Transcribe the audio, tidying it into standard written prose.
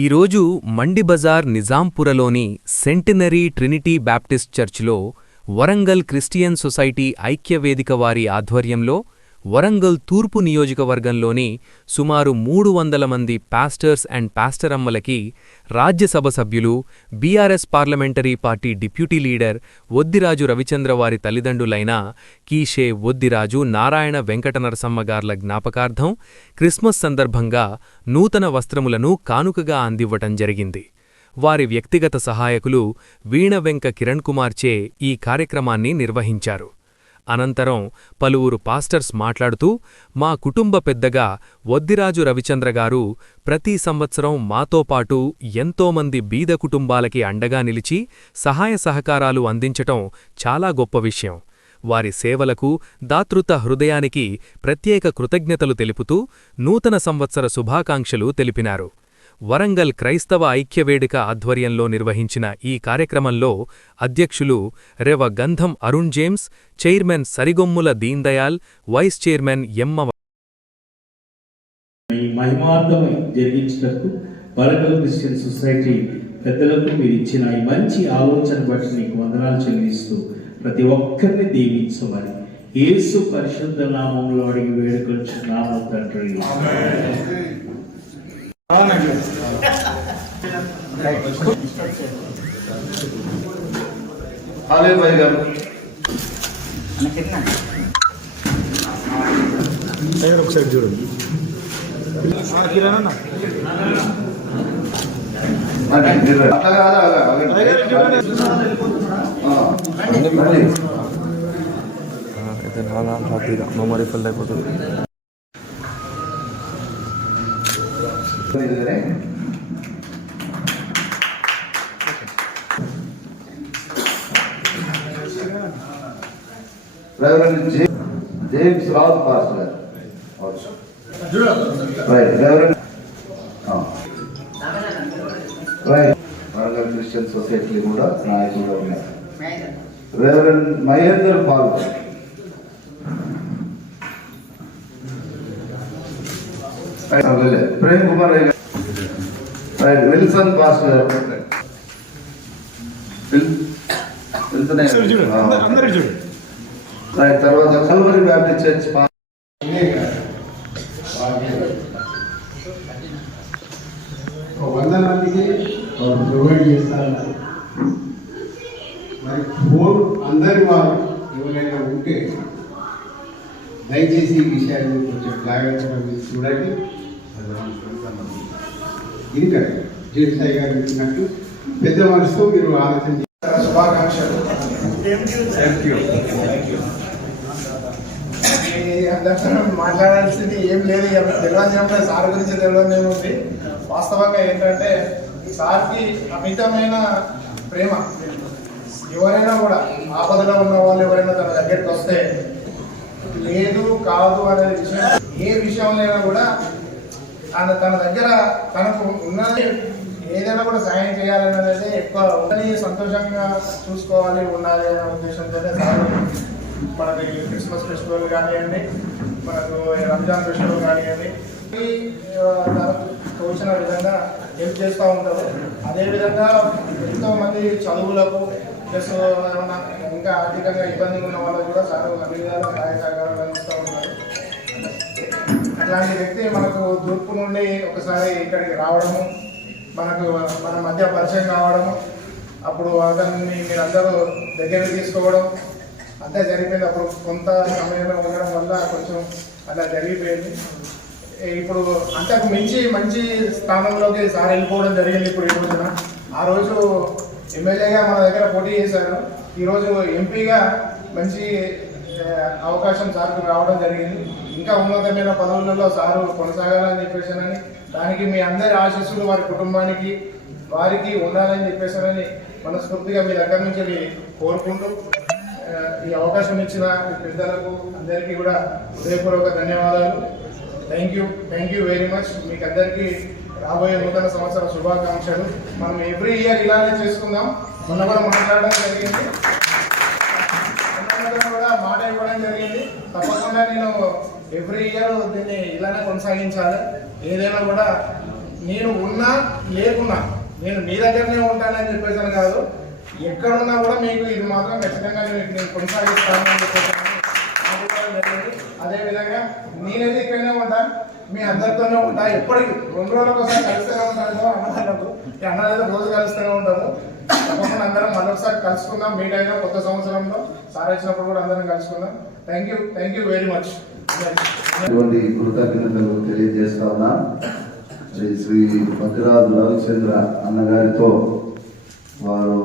ఈరోజు మండి Bazar నిజాంపురలోని centenary Trinity Baptist చర్చ్లో Warangal Christian society ఐక్యవేదిక వారి ఆధ్వర్యంలో వరంగల్ తూర్పు నియోజకవర్గంలోని సుమారు 300 మంది పాస్టర్స్ అండ్ పాస్టరమ్మలకి రాజ్యసభ సభ్యులు, BRS parliamentary party deputy leader Vaddiraju Ravichandra వారి తల్లిదండ్రులైన కీషే వొద్దిరాజు నారాయణ వెంకటనరసమ్మగార్ల జ్ఞాపకార్థం క్రిస్మస్ సందర్భంగా నూతన వస్త్రములను కానుకగా అందివ్వటం జరిగింది. వారి వ్యక్తిగత సహాయకులు వీణ వెంక కిరణ్ కుమార్చే ఈ కార్యక్రమాన్ని నిర్వహించారు. అనంతరం పలువురు పాస్టర్స్ మాట్లాడుతూ, మా కుటుంబ పెద్దగా వొద్దిరాజు రవిచంద్రగారు ప్రతి సంవత్సరం మాతో పాటు ఎంతోమంది బీద కుటుంబాలకి అండగా నిలిచి సహాయ సహకారాలు అందించటం చాలా గొప్ప విషయం. వారి సేవలకు, దాతృత్వ హృదయానికి ప్రత్యేక కృతజ్ఞతలు తెలుపుతూ నూతన సంవత్సర శుభాకాంక్షలు తెలిపినారు. వరంగల్ క్రైస్తవ ఐక్యవేదిక ఆధ్వర్యంలో నిర్వహించిన ఈ కార్యక్రమంలో అధ్యక్షులు Rev Gandham Arun James, chairman Sarigommula Deendayal, vice chairman ఎమ్మ మహిమార్థమై జరిగించినట్టు వరంగల్ క్రిస్టియన్ సొసైటీ పెద్దలకు మీరు ఇచ్చిన ఈ మంచి ఆలోచన బట్టి నీకు వందనాలు చెల్లిస్తూ ప్రతి ఒక్కరిని దీవించమని యేసు పరిశుద్ధ నామంలో అడిగి వేడుకొంచున్నాము తండ్రి. ఒకసారి చూడండి. మెమరీ ఫుల్ అయిపోతుంది. Reverend James Roth Pastor. Right, Reverend. Right, Varagal Christian Society కూడా నాయకులు ఉన్నారు. Reverend Mahendra Paul. Prem Kumar. Right, Wilson Pastor. Wilson. అందరూ చూడండి. తర్వాత కల్వరి బ్యాప్టిస్ట్ చర్చ్ మందికి ప్రొవైడ్ చేస్తారు. మరి ఫోన్ అందరి వారు ఎవరైనా ఉంటే దయచేసి ఈ విషయాన్ని కొంచెం జాగ్రత్తగా చూడండి. ఇది కరెక్ట్ జేడి సాయి గారు ఇచ్చినట్టు పెద్ద మనసుతో మీరు ఆలోచన శుభాకాంక్షలు. మాట్లాడాల్సింది ఏం లేదు. తెలియదు సార్ గురించి తెలియదు ఏముంది. వాస్తవంగా ఏంటంటే సార్కి అమితమైన ప్రేమ. ఎవరైనా కూడా ఆపదలో ఉన్న వాళ్ళు ఎవరైనా తన దగ్గరికి వస్తే లేదు కాదు అనే విషయం ఏ విషయంలో కూడా తన దగ్గర తనకు ఉన్నది ఏదైనా కూడా సాయం చేయాలనేది ఎక్కువ ఉందని, సంతోషంగా చూసుకోవాలి ఉండాలి అనే ఉద్దేశంతోనే సార్ మనకి క్రిస్మస్ ఫెస్టివల్ కానివ్వండి, మనకు రంజాన్ ఫెస్టివల్ కానివ్వండి, తోచిన విధంగా హెల్ప్ చేస్తూ ఉంటారు. అదేవిధంగా ఎంతోమంది చదువులకు ప్లస్ ఏమన్నా ఇంకా ఆర్థికంగా ఇబ్బందిగా ఉన్న వాళ్ళకు కూడా సార్ అన్ని విధాలుగా సహాయ సహకారాలు అందిస్తూ ఉన్నారు. అట్లాంటి వ్యక్తి మనకు తూర్పు నుండి ఒకసారి ఇక్కడికి రావడము, మనకు మన మధ్య పరిచయం కావడము, అప్పుడు అతన్ని మీరందరూ దగ్గరికి తీసుకోవడం అంతా జరిగిపోయింది. అప్పుడు కొంత సమయంలో ఉండడం వల్ల కొంచెం అలా జరిగిపోయింది. ఇప్పుడు అంతకు మించి మంచి స్థానంలోకి సార్ వెళ్ళిపోవడం జరిగింది. ఇప్పుడు ఈ రోజున ఆ రోజు ఎమ్మెల్యేగా మన దగ్గర పోటీ చేశారు. ఈరోజు ఎంపీగా మంచి అవకాశం సార్కు రావడం జరిగింది. ఇంకా ఉన్నతమైన పదవులలో సారు కొనసాగాలని చెప్పేసానని, దానికి మీ అందరి ఆశీస్సులు వారి కుటుంబానికి వారికి ఉండాలని చెప్పేసానని మనస్ఫూర్తిగా మీ దగ్గర నుంచి కోరుకుంటూ ఈ అవకాశం ఇచ్చిన పెద్దలకు అందరికీ కూడా హృదయపూర్వక ధన్యవాదాలు. Thank you very much. మీకు అందరికీ రాబోయే నూతన సంవత్సర శుభాకాంక్షలు. మనం ఎవ్రీ ఇయర్ ఇలానే చేసుకుందాం. మొన్న కూడా మాట్లాడడం జరిగింది, కూడా మాట ఇవ్వడం జరిగింది. తప్పకుండా నేను ఎవ్రీ ఇయర్ దీన్ని ఇలానే కొనసాగించాలి. ఏదైనా కూడా నేను ఉన్నా లేకున్నా నేను మీ దగ్గరనే ఉంటానని చెప్పేసాను కాదు, ఎక్కడున్నా కూడా మీకు ఇది మాత్రం ఖచ్చితంగా నేను కొనసాగిస్తానని చెప్పేసాను. అదేవిధంగా నేనైతే ఇక్కడనే ఉంటాను, మీ అందరితోనే ఉంటా, ఎప్పటికీ 2 రోజులకు ఒకసారి కలుస్తూనే ఉంటాను అన్నవాళ్ళకు. ఈ అన్నదైతే రోజు కలుస్తూనే ఉంటాము. తప్పకుండా అందరం మరొకసారి కలుసుకుందాం, మీట్ అయినా కొత్త సంవత్సరంలో సార్ వచ్చినప్పుడు కూడా అందరం కలుసుకుందాం. Thank you very much. ఇటువంటి కృతజ్ఞతలు తెలియజేస్తా ఉన్నా. శ్రీ భద్రాజు రవిచంద్ర అన్నగారితో వారు